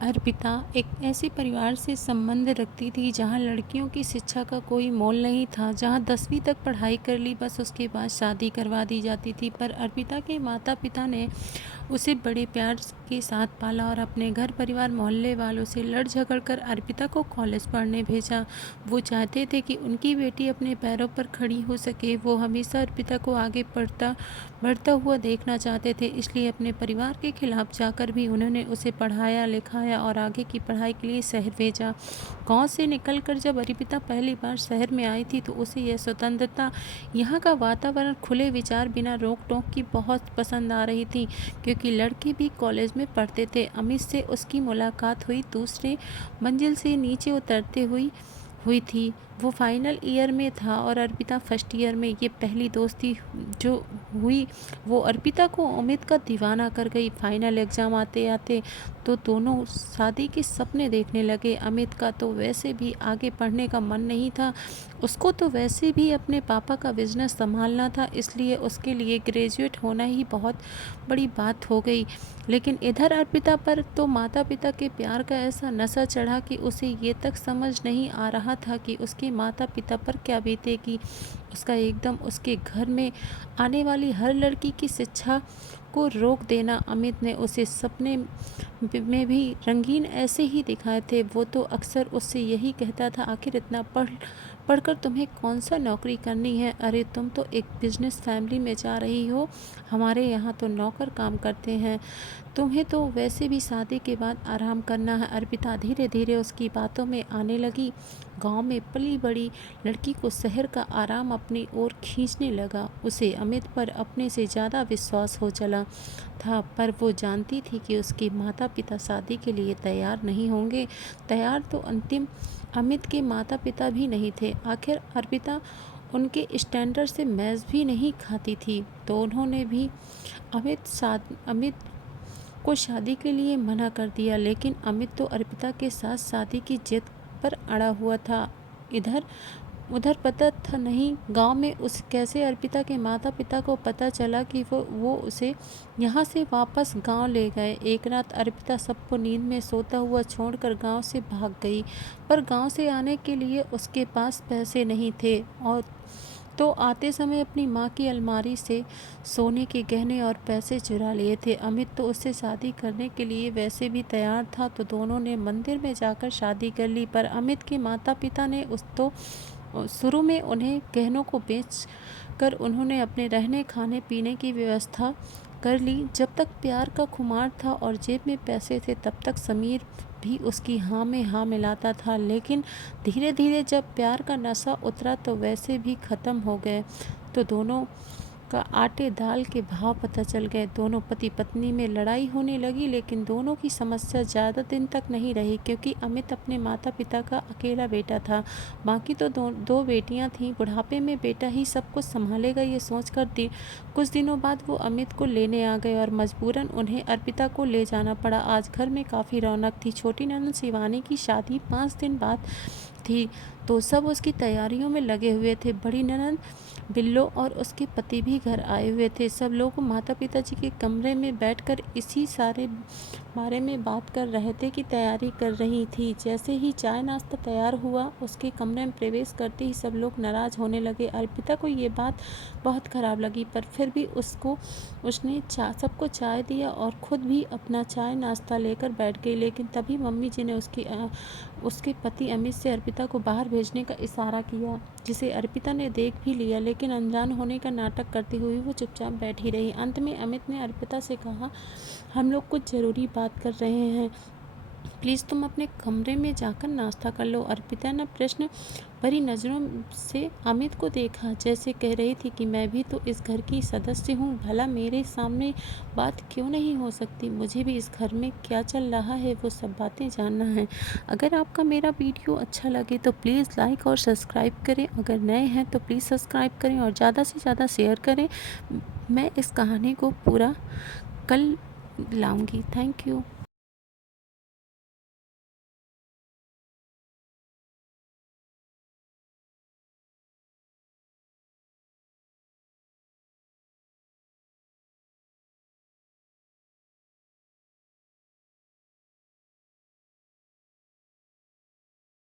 अर्पिता एक ऐसे परिवार से संबंध रखती थी जहां लड़कियों की शिक्षा का कोई मोल नहीं था, जहां 10वीं तक पढ़ाई कर ली, बस उसके बाद शादी करवा दी जाती थी। पर अर्पिता के माता पिता ने उसे बड़े प्यार के साथ पाला और अपने घर परिवार मोहल्ले वालों से लड़ झगड़ कर अर्पिता को कॉलेज पढ़ने भेजा। वो चाहते थे कि उनकी बेटी अपने पैरों पर खड़ी हो सके। वो हमेशा अर्पिता को आगे बढ़ता हुआ देखना चाहते थे, इसलिए अपने परिवार के खिलाफ जाकर भी उन्होंने उसे पढ़ाया लिखाया और आगे की पढ़ाई के लिए शहर भेजा। गांव से निकलकर जब अर्पिता पहली बार शहर में आई थी तो उसे यह स्वतंत्रता, यहाँ का वातावरण, खुले विचार बिना रोक टोक की बहुत पसंद आ रही थी, क्योंकि लड़के भी कॉलेज में पढ़ते थे। अमित से उसकी मुलाकात हुई दूसरे मंजिल से नीचे उतरते हुई थी। वो फाइनल ईयर में था और अर्पिता फर्स्ट ईयर में। ये पहली दोस्ती जो हुई वो अर्पिता को अमित का दीवाना कर गई। फाइनल एग्ज़ाम आते आते तो दोनों शादी के सपने देखने लगे। अमित का तो वैसे भी आगे पढ़ने का मन नहीं था, उसको तो वैसे भी अपने पापा का बिजनेस संभालना था, इसलिए उसके लिए ग्रेजुएट होना ही बहुत बड़ी बात हो गई। लेकिन इधर अर्पिता पर तो माता पिता के प्यार का ऐसा नशा चढ़ा कि उसे ये तक समझ नहीं आ रहा था कि उसके माता पिता पर क्या बीतेगी। उसका एकदम उसके घर में आने वाली हर लड़की की शिक्षा को रोक देना। अमित ने उसे सपने में भी रंगीन ऐसे ही दिखाए थे। वो तो अक्सर उससे यही कहता था, आखिर इतना पढ़कर तुम्हें कौन सा नौकरी करनी है? अरे तुम तो एक बिजनेस फैमिली में जा रही हो, हमारे यहाँ तो नौकर काम करते हैं, तुम्हें तो वैसे भी शादी के बाद आराम करना है। अर्पिता धीरे धीरे उसकी बातों में आने लगी। गांव में पली बड़ी लड़की को शहर का आराम अपनी ओर खींचने लगा। उसे अमित पर अपने से ज़्यादा विश्वास हो चला था, पर वो जानती थी कि उसके माता पिता शादी के लिए तैयार नहीं होंगे। तैयार तो अंतिम अमित के माता पिता भी नहीं थे। आखिर अर्पिता उनके स्टैंडर्ड से मैच भी नहीं खाती थी, तो उन्होंने भी अमित को शादी के लिए मना कर दिया। लेकिन अमित तो अर्पिता के साथ शादी की जिद पर अड़ा हुआ था। इधर उधर पता था नहीं गांव में उस कैसे अर्पिता के माता पिता को पता चला कि वो उसे यहाँ से वापस गांव ले गए। एक रात अर्पिता सबको नींद में सोता हुआ छोड़कर गांव से भाग गई, पर गांव से आने के लिए उसके पास पैसे नहीं थे, और तो आते समय अपनी माँ की अलमारी से सोने के गहने और पैसे चुरा लिए थे। अमित तो उससे शादी करने के लिए वैसे भी तैयार था, तो दोनों ने मंदिर में जाकर शादी कर ली। पर अमित के माता पिता ने शुरू में उन्हें गहनों को बेच कर उन्होंने अपने रहने खाने पीने की व्यवस्था कर ली। जब तक प्यार का खुमार था और जेब में पैसे थे तब तक समीर भी उसकी हाँ में हाँ मिलाता था। लेकिन धीरे धीरे जब प्यार का नशा उतरा तो वैसे भी ख़त्म हो गए। तो दोनों का आटे दाल के भाव पता चल गए। दोनों पति पत्नी में लड़ाई होने लगी, लेकिन दोनों की समस्या ज़्यादा दिन तक नहीं रही, क्योंकि अमित अपने माता पिता का अकेला बेटा था। बाकी तो दो बेटियां थीं। बुढ़ापे में बेटा ही सब कुछ संभालेगा ये सोचकर कुछ दिनों बाद वो अमित को लेने आ गए और मजबूरन उन्हें अर्पिता को ले जाना पड़ा। आज घर में काफ़ी रौनक थी। छोटी ननद शिवानी की शादी 5 दिन बाद थी, तो सब उसकी तैयारियों में लगे हुए थे। बड़ी ननद बिल्लो और उसके पति भी घर आए हुए थे। सब लोग माता पिता जी के कमरे में बैठकर इसी सारे बारे में बात कर रहे थे कि तैयारी कर रही थी। जैसे ही चाय नाश्ता तैयार हुआ, उसके कमरे में प्रवेश करते ही सब लोग नाराज़ होने लगे। अर्पिता को ये बात बहुत ख़राब लगी, पर फिर भी उसने सबको चाय दिया और ख़ुद भी अपना चाय नाश्ता लेकर बैठ गई। लेकिन तभी मम्मी जी ने उसके पति अमित से अर्पिता को बाहर भेजने का इशारा किया, जिसे अर्पिता ने देख भी लिया, लेकिन अनजान होने का नाटक करते हुए वो चुपचाप बैठी रही। अंत में अमित ने अर्पिता से कहा, हम लोग कुछ ज़रूरी बात कर रहे हैं, प्लीज़ तुम अपने कमरे में जाकर नाश्ता कर लो। अर्पिता ने प्रश्न भरी नज़रों से अमित को देखा, जैसे कह रही थी कि मैं भी तो इस घर की सदस्य हूँ, भला मेरे सामने बात क्यों नहीं हो सकती? मुझे भी इस घर में क्या चल रहा है वो सब बातें जानना है। अगर आपका मेरा वीडियो अच्छा लगे तो प्लीज़ लाइक और सब्सक्राइब करें। अगर नए हैं तो प्लीज़ सब्सक्राइब करें और ज़्यादा से ज़्यादा शेयर करें। मैं इस कहानी को पूरा कल लाऊंगी। Thank you.